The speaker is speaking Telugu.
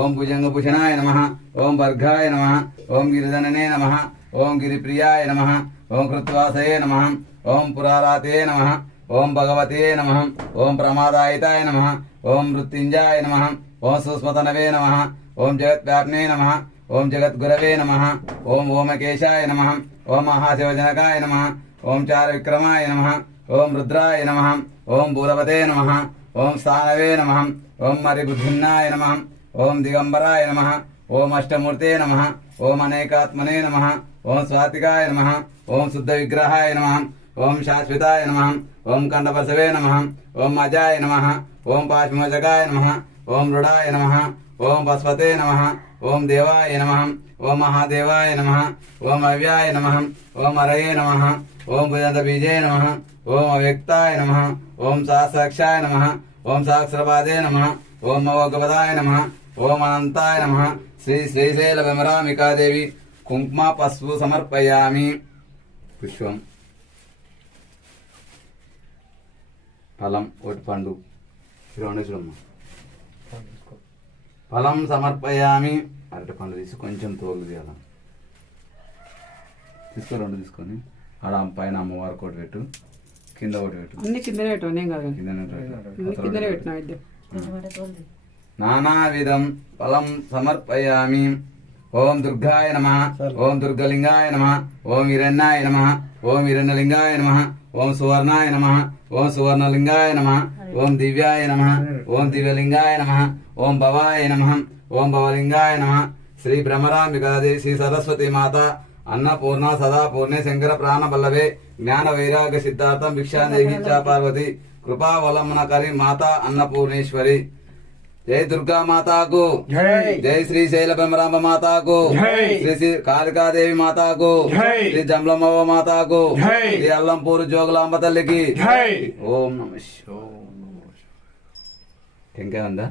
ఓం భుజంగభూషణాయ నమః. ఓం వర్గాయ నమః. ఓం గిరిధననే నమః. ఓం గిరిప్రియాయ నమః. ఓం కృత్వాసయే నమః. ఓం పురారాతే నమః. ఓం భగవతే నమః. ఓం ప్రమాదాయితాయ నమః. ఓం మృత్యుంజయాయ నమః. ఓం సూక్ష్మతనవే నమః. ఓం జగద్వ్యాప్నే నమః. ఓం జగద్గురవే నమః. ఓం ఓమకేశాయ నమః. ఓం మహాశివజనకాయ నమః. ఓం చారవిక్రమాయ నమః. ఓం రుద్రాయ నమః. ఓం భూరవతే నమః. ఓం స్థానవే నమః. ఓం మరిబుద్ధిన్నాయ నమః. ఓం దిగంబరాయ నమః. ఓం అష్టమూర్తే నమః. ఓం అనేకాత్మనే నమః. ఓం స్వాతికాయ నమః. ఓం శుద్ధ విగ్రహాయ నమః. ఓం శాశ్వతాయ నమః. ఓం కంఠపసవే నమః. ఓం అజాయ నమః. ఓం పాశ్మోజకాయ నమః. ఓం రుడాయ నమః. ఓం పశుపతే నమః. ఓం దేవాయ నమః. ఓం మహాదేవాయ నమః. ఓం అవ్యాయ నమః. ఓం అరయే నమః. ఓం భుజంతబీజే నమః. ఓం అవ్యక్తాయ నమః. ఓం సహస్రాక్షాయ నమః. ఓం సహస్రపాదే నమః. ఓం నవోగపదాయ నమః. ఓం అనంతాయ నమః. శ్రీ శ్రీశైల విమరామికాదేవి కుంకుమ పసుపు సమర్పయామి. పుష్పం ఫలం ఒకటి పండు చూడమ్మా. ఫలం సమర్పయామి. అరటి పండు తీసి కొంచెం తోలు తీయాలి. తీసుకో, రెండు తీసుకొని ఆడ పైన అమ్మవారికి ఒకటి పెట్టు, కింద ఒకటి పెట్టు. అన్ని కిందనే పెట్టు, నేను కాదు కిందనే పెట్టినా. నానావిధం ఫలం సమర్పయామి. ఓం దుర్గాయ నమః. ఓం దుర్గలింగాయ నమః. ఓం హిరణ్యాయ నమః. ఓం హిరణ్యలింగాయ నమః. ఓం సువర్ణాయ నమః. ఓం సువర్ణలింగాయ నమః. ఓం దివ్యాయ నమః. ఓం దివ్యలింగాయ నమః. ఓం భవాయ నమః. ఓం భవలింగాయ నమః. శ్రీ భ్రమరాంబికాదేవి శ్రీ సరస్వతి మాత అన్నపూర్ణ సదాపూర్ణే శంకర ప్రాణవల్లభే జ్ఞాన వైరాగ్య సిద్ధార్థం భిక్షాదేవి చ పార్వతి కృపావలంబనకరి మాత అన్నపూర్ణేశ్వరి. జై దుర్గా మాతాకు జై శ్రీశైల భ్రమరాంబ మాతాకు శ్రీ కాళికాదేవి మాతాకు శ్రీ జంలమవ్వ మాతాకు శ్రీ అల్లంపూరు జోగులాంబ తల్లికి ఓం నమ శివాయ. టెంకాయ ఉందా?